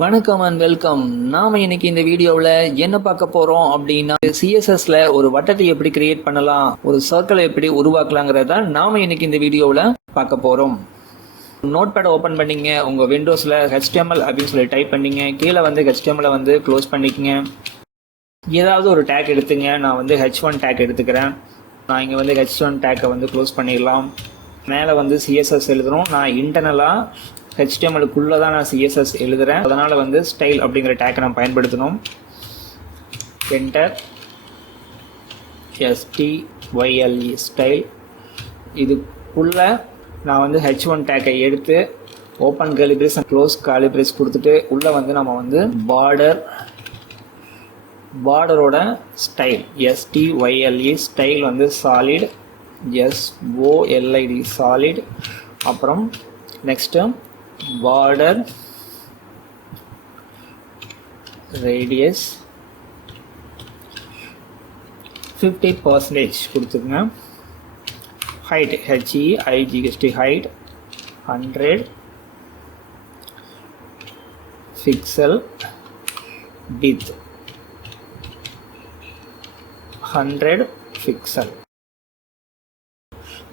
வணக்கம் and welcome. நாம இன்னைக்கு இந்த வீடியோவில் என்ன பார்க்க போறோம் அப்படின்னா, சிஎஸ்எஸ்ல ஒரு வட்டத்தை எப்படி கிரியேட் பண்ணலாம், ஒரு சர்க்கிளை எப்படி உருவாக்கலாங்கிறத நாம இன்னைக்கு இந்த வீடியோவில் பார்க்க போறோம். நோட் பேட் ஓப்பன் பண்ணிங்க, உங்க விண்டோஸ்ல HTML அப்படின்னு சொல்லி டைப் பண்ணிங்க, கீழே வந்து HTML வந்து க்ளோஸ் பண்ணிக்கங்க. ஏதாவது ஒரு டேக் எடுத்துங்க. நான் வந்து H1 டேக் எடுத்துக்கிறேன். நான் இங்கே வந்து H1 டேக்கை வந்து க்ளோஸ் பண்ணிடலாம். மேலே வந்து சிஎஸ்எஸ் எழுதுறோம். நான் இன்டர்னலாக HTML-க்குள்ளே தான் நான் CSS எழுதுகிறேன். அதனால் வந்து ஸ்டைல் அப்படிங்கிற டேக்கை நான் பயன்படுத்தணும். Enter STYLE style. இதுக்குள்ளே நான் வந்து H1 டேக்கை எடுத்து open curly brace and close curly brace கொடுத்துட்டு உள்ளே வந்து நம்ம வந்து பார்டரோட ஸ்டைல் STYLE ஸ்டைல் வந்து சாலிட் SOLID சாலிட். அப்புறம் நெக்ஸ்ட்டு பார்டர் ரேடியஸ் 50% கொடுத்துருங்க. Height HEIGHT height 100 pixel. Width 100 pixel.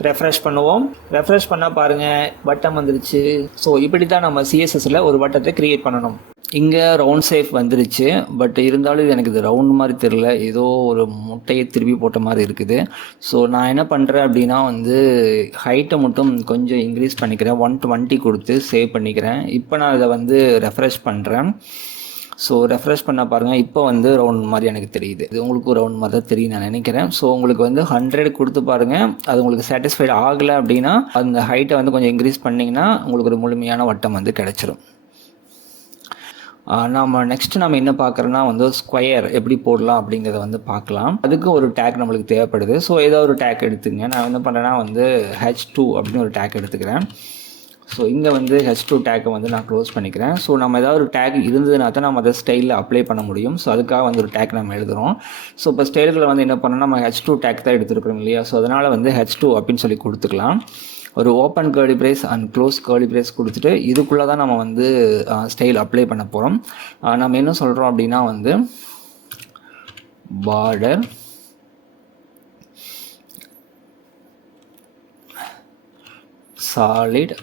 Refresh பண்ணுவோம். ரெஃப்ரெஷ் பண்ணால் பாருங்கள் வட்டம் வந்துருச்சு. ஸோ இப்படி தான் நம்ம சிஎஸ்எஸ்ல ஒரு வட்டத்தை கிரியேட் பண்ணணும். இங்கே ரவுண்ட் ஷேப் வந்துருச்சு. பட் இருந்தாலும் இது எனக்கு இது ரவுண்ட் மாதிரி தெரியல, ஏதோ ஒரு முட்டையை திருப்பி போட்ட மாதிரி இருக்குது. ஸோ நான் என்ன பண்ணுறேன் அப்படின்னா வந்து ஹைட்டை மட்டும் கொஞ்சம் இன்க்ரீஸ் பண்ணிக்கிறேன். 120 கொடுத்து சேவ் பண்ணிக்கிறேன். இப்போ நான் இதை வந்து ரெஃப்ரெஷ் பண்ணுறேன். ஸோ ரெஃப்ரெஷ் பண்ண பாருங்கள், இப்போ வந்து ரவுண்ட் மாதிரி எனக்கு தெரியுது. இது உங்களுக்கு ஒரு ரவுண்ட் மாதிரி தான் தெரியும் நான் நினைக்கிறேன். ஸோ உங்களுக்கு வந்து 100 கொடுத்து பாருங்கள். அது உங்களுக்கு சாட்டிஸ்ஃபைடு ஆகலை அப்படின்னா அந்த ஹைட்டை வந்து கொஞ்சம் இன்க்ரீஸ் பண்ணிங்கன்னா உங்களுக்கு ஒரு முழுமையான வட்டம் வந்து கிடச்சிரும். நம்ம நெக்ஸ்ட்டு நம்ம என்ன பார்க்குறோன்னா வந்து ஸ்கொயர் எப்படி போடலாம் அப்படிங்கிறத வந்து பார்க்கலாம். அதுக்கு ஒரு டேக் நம்மளுக்கு தேவைப்படுது. ஸோ ஏதோ ஒரு டேக் எடுத்துங்க. நான் என்ன பண்ணுறேன்னா வந்து H2 அப்படின்னு ஒரு டேக் எடுத்துக்கிறேன். ஸோ இங்கே வந்து H2 டேக்கை வந்து நான் க்ளோஸ் பண்ணிக்கிறேன். ஸோ நம்ம ஏதாவது ஒரு டேக் இருந்ததுனா தான் நம்ம அதை ஸ்டைலில் அப்ளை பண்ண முடியும். ஸோ அதுக்காக வந்து ஒரு டேக் நம்ம எழுதுகிறோம். ஸோ இப்போ ஸ்டைல்களை வந்து என்ன பண்ணோம், நம்ம H2 டேக் தான் எடுத்துருக்கிறோம் இல்லையா. ஸோ அதனால் வந்து H2 அப்படின்னு சொல்லி கொடுத்துக்கலாம். ஒரு open curly brace and close curly brace கொடுத்துட்டு இதுக்குள்ளே தான் நம்ம வந்து ஸ்டைல் அப்ளை பண்ண போகிறோம். நம்ம என்ன சொல்கிறோம் அப்படின்னா வந்து பார்டர் சாலிட்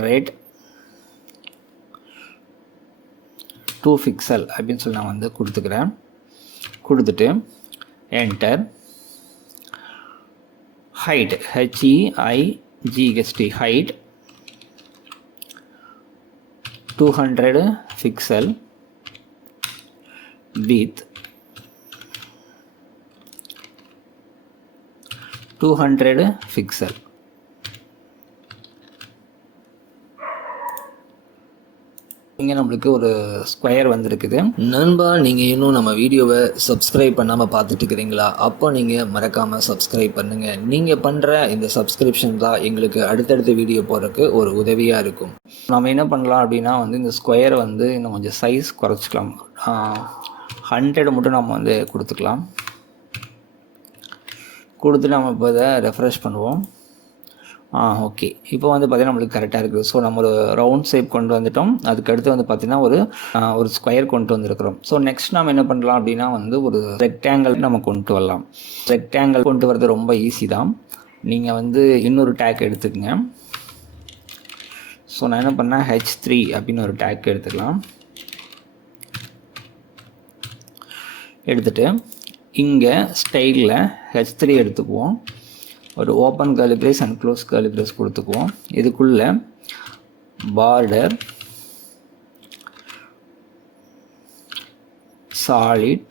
ரெட் 2 பிக்சல் அப்படின்னு சொல்லி நான் வந்து கொடுத்துக்கிறேன். கொடுத்துட்டு enter. Height HEIGHT height 200 pixel. Width 200 pixel. இங்கே நம்மளுக்கு ஒரு ஸ்கொயர் வந்திருக்குது. நண்பா, நீங்கள் இன்னும் நம்ம வீடியோவை சப்ஸ்கிரைப் பண்ணாமல் பார்த்துட்டு இருக்கிறீங்களா? அப்போ நீங்கள் மறக்காமல் சப்ஸ்கிரைப் பண்ணுங்கள். நீங்கள் பண்ணுற இந்த சப்ஸ்கிரிப்ஷன் தான் எங்களுக்கு அடுத்தடுத்த வீடியோ போகிறதுக்கு ஒரு உதவியாக இருக்கும். நம்ம என்ன பண்ணலாம் அப்படின்னா வந்து இந்த ஸ்கொயரை வந்து இன்னும் கொஞ்சம் சைஸ் குறைச்சிக்கலாம். 100 மட்டும் நம்ம வந்து கொடுத்துக்கலாம். கொடுத்துட்டு நம்ம இப்போ இதை ரெஃப்ரெஷ் பண்ணுவோம். ஓகே. இப்போ வந்து பார்த்திங்கன்னா நம்மளுக்கு கரெக்டாக இருக்குது. ஸோ நம்ம ஒரு ரவுண்ட் ஷேப் கொண்டு வந்துட்டோம். அதுக்கடுத்து வந்து பார்த்திங்கன்னா ஒரு ஸ்கொயர் கொண்டு வந்திருக்கிறோம். ஸோ நெக்ஸ்ட் நம்ம என்ன பண்ணலாம் அப்படின்னா வந்து ஒரு ரெக்டாங்கிள் நம்ம கொண்டு வரலாம். ரெக்டாங்கிள் கொண்டு வரது ரொம்ப ஈஸி தான். நீங்கள் வந்து இன்னொரு டேக் எடுத்துக்கங்க. ஸோ நான் என்ன பண்ணேன், H3 அப்படின்னு ஒரு டேக் எடுத்துக்கலாம். எடுத்துகிட்டு இங்கே ஸ்டைலில் H3 எடுத்துக்குவோம். ஒரு open curly brace and close curly brace கொடுத்துக்குவோம். இதுக்குள்ளே பார்டர் சாலிட்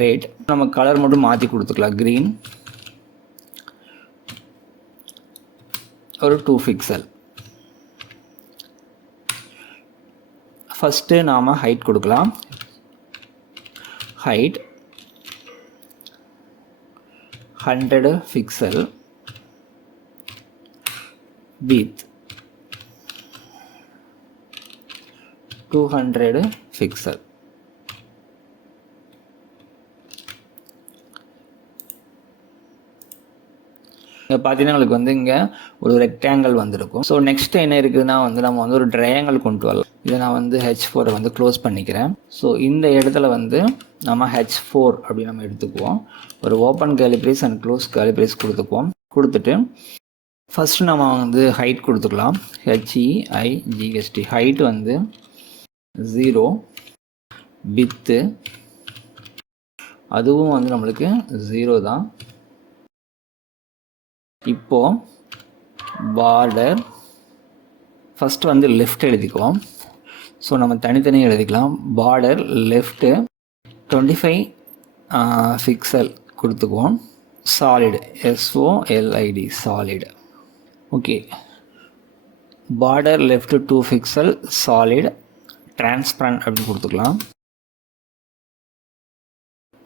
ரெட். நம்ம கலர் மட்டும் மாற்றி கொடுத்துக்கலாம். க்ரீன் ஒரு 2 பிக்சல். ஃபஸ்ட்டு நாம் ஹைட் கொடுக்கலாம். Height 100 pixel. Width 200 pixel. இப்போ பார்த்தீங்கன்னா உங்களுக்கு வந்து இங்கே ஒரு ரெக்டாங்கிள் வந்திருக்கும். ஸோ நெக்ஸ்ட் என்ன இருக்குதுன்னா வந்து நம்ம வந்து ஒரு ட்ரையாங்கிள் கொண்டு வரலாம். இதை நான் வந்து H4 வந்து க்ளோஸ் பண்ணிக்கிறேன். ஸோ இந்த இடத்துல வந்து நம்ம H4 அப்படி நம்ம எடுத்துக்குவோம். ஒரு open curly brace and close curly brace கொடுத்துக்குவோம். கொடுத்துட்டு ஃபஸ்ட்டு நம்ம வந்து ஹைட் கொடுத்துக்கலாம். HEIGHT ஹைட் வந்து 0, வித்து அதுவும் வந்து நம்மளுக்கு 0 தான். இப்போது பார்டர் ஃபஸ்ட்டு வந்து லெஃப்ட் எழுதிக்குவோம். ஸோ நம்ம தனித்தனியாக எழுதிக்கலாம். பார்டர் லெஃப்ட்டு 25 பிக்சல் கொடுத்துக்குவோம். Solid SOLID solid. Okay, border left 2 pixel solid transparent அப்படின்னு கொடுத்துக்கலாம்.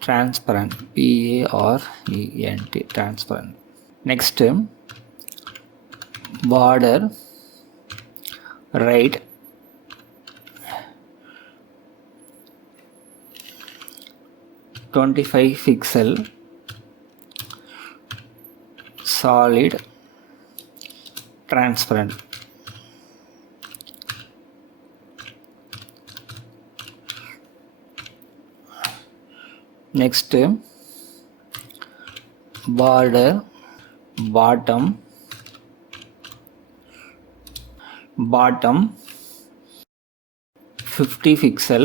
Transparent PARENT transparent. Next border right 25 pixel solid transparent. next border bottom 50 pixel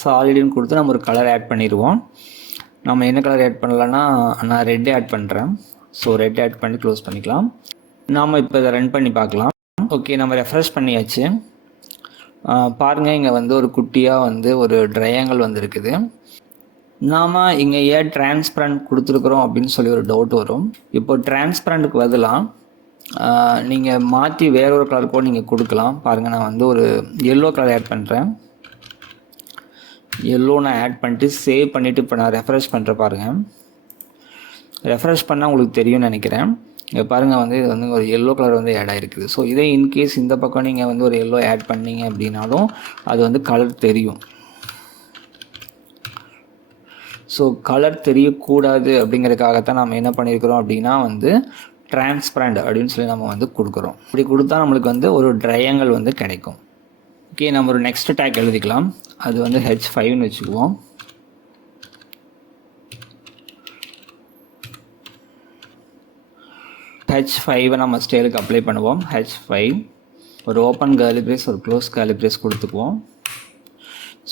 சாலிடுன்னு கொடுத்து நம்ம ஒரு கலர் ஆட் பண்ணிடுவோம். நம்ம என்ன கலர் ஆட் பண்ணலான்னா நான் ரெட் ஆட் பண்ணுறேன். ஸோ ரெட் ஆட் பண்ணி க்ளோஸ் பண்ணிக்கலாம். நாம் இப்போ இதை ரன் பண்ணி பார்க்கலாம். ஓகே, நம்ம ரெஃப்ரெஷ் பண்ணியாச்சு. பாருங்கள், இங்கே வந்து ஒரு குட்டியாக வந்து ஒரு ட்ரையாங்கிள் வந்துருக்குது. நாம் இங்கே ஏன் டிரான்ஸ்பரண்ட் கொடுத்துருக்குறோம் அப்படின்னு சொல்லி ஒரு டவுட் வரும். இப்போ டிரான்ஸ்பரண்ட்டுக்கு பதிலாக நீங்கள் மாற்றி வேற ஒரு கலர் கூட நீங்கள் கொடுக்கலாம். பாருங்கள், நான் வந்து ஒரு எல்லோ கலர் ஆட் பண்ணுறேன். எல்லோ நான் ஆட் பண்ணிட்டு சேவ் பண்ணிவிட்டு இப்போ நான் ரெஃப்ரெஷ் பண்ணுறேன். பாருங்கள், ரெஃப்ரெஷ் பண்ணால் உங்களுக்கு தெரியும்னு நினைக்கிறேன். இங்கே பாருங்கள், வந்து இது வந்து ஒரு எல்லோ கலர் வந்து ஆட் ஆகிருக்குது. ஸோ இதே இன்கேஸ் இந்த பக்கம் நீங்கள் வந்து ஒரு எல்லோ ஆட் பண்ணீங்க அப்படின்னாலும் அது வந்து கலர் தெரியும். ஸோ கலர் தெரியக்கூடாது அப்படிங்கிறதுக்காகத்தான் நம்ம என்ன பண்ணியிருக்கிறோம் அப்படின்னா வந்து டிரான்ஸ்பரண்ட் அப்படின்னு சொல்லி நம்ம வந்து கொடுக்குறோம். இப்படி கொடுத்தா நம்மளுக்கு வந்து ஒரு ட்ரையாங்கிள் வந்து கிடைக்கும். ஓகே, நம்ம ஒரு நெக்ஸ்ட் டேக் எழுதிக்கலாம். அது வந்து H5ன்னு வச்சுக்குவோம். H5 நம்ம ஸ்டைலுக்கு அப்ளை பண்ணுவோம். H5 ஒரு ஓப்பன் கர்லி பிரேஸ் ஒரு க்ளோஸ் கர்லி பிரேஸ் கொடுத்துக்குவோம்.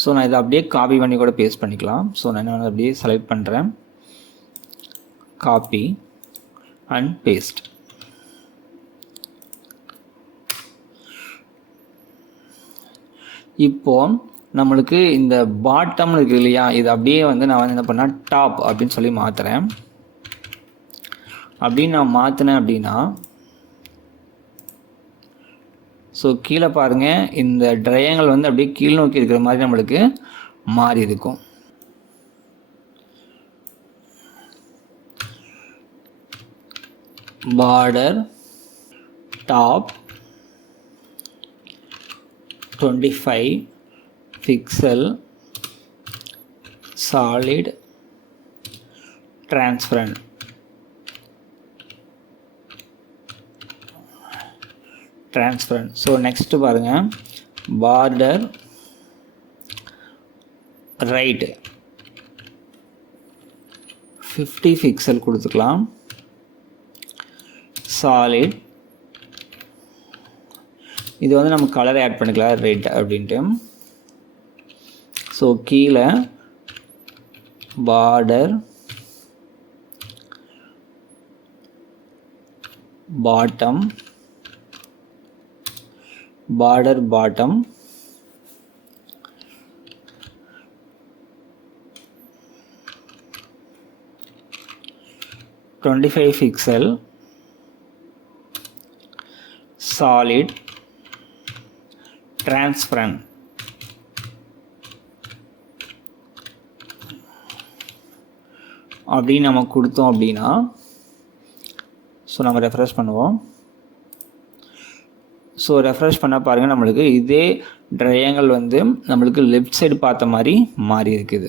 ஸோ நான் இதை அப்படியே காப்பி பண்ணி கூட பேஸ்ட் பண்ணிக்கலாம். ஸோ நான் என்ன அப்படியே செலக்ட் பண்ணுறேன், காப்பி அண்ட் பேஸ்ட். இப்போது நம்மளுக்கு இந்த பாட்டம் இருக்குது இல்லையா, இது அப்படியே வந்து நான் வந்து என்ன பண்ணால் டாப் அப்படின்னு சொல்லி மாற்றுறேன். அப்படின்னு நான் மாற்றினேன் அப்படின்னா ஸோ கீழே பாருங்கள், இந்த ட்ரையாங்கிள் வந்து அப்படியே கீழ் நோக்கி இருக்கிற மாதிரி நம்மளுக்கு மாறி இருக்கும். Border top 25 pixel solid transparent. So next பாருங்கள், பார்டர் ரைட் 50 பிக்சல் கொடுத்துக்கலாம். சாலிட் இது வந்து நம்ம கலர் ஆட் பண்ணிக்கலாம் ரெட் அப்படின்ட்டு. ஸோ கீழே border bottom 25 pixel solid transparent. அப்படின்னு நம்ம கொடுத்தோம் அப்படின்னா ஸோ நம்ம ரெஃப்ரெஷ் பண்ணுவோம். ஸோ ரெஃப்ரெஷ் பண்ணால் பாருங்கள், நம்மளுக்கு இதே ட்ரையாங்கிள் வந்து நம்மளுக்கு லெஃப்ட் சைடு பார்த்த மாதிரி மாறி இருக்குது.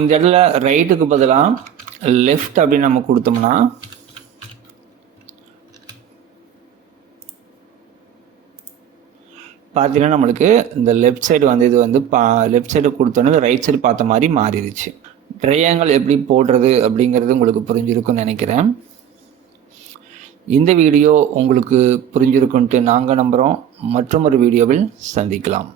இந்த இடத்துல ரைட்டுக்கு பதிலாக லெஃப்ட் அப்படின்னு நம்ம கொடுத்தோம்னா பார்த்தீங்கன்னா நம்மளுக்கு இந்த லெஃப்ட் சைடு வந்து இது வந்து லெஃப்ட் சைடு கொடுத்தோன்னே ரைட் சைடு பார்த்த மாதிரி மாறிடுச்சு. ட்ரையாங்கிள் எப்படி போடுறது அப்படிங்கிறது உங்களுக்கு புரிஞ்சிருக்குன்னு நினைக்கிறேன். இந்த வீடியோ உங்களுக்கு புரிஞ்சிருக்குன்ட்டு நாங்கள் நம்புகிறோம். மற்றொரு வீடியோவில் சந்திக்கலாம்.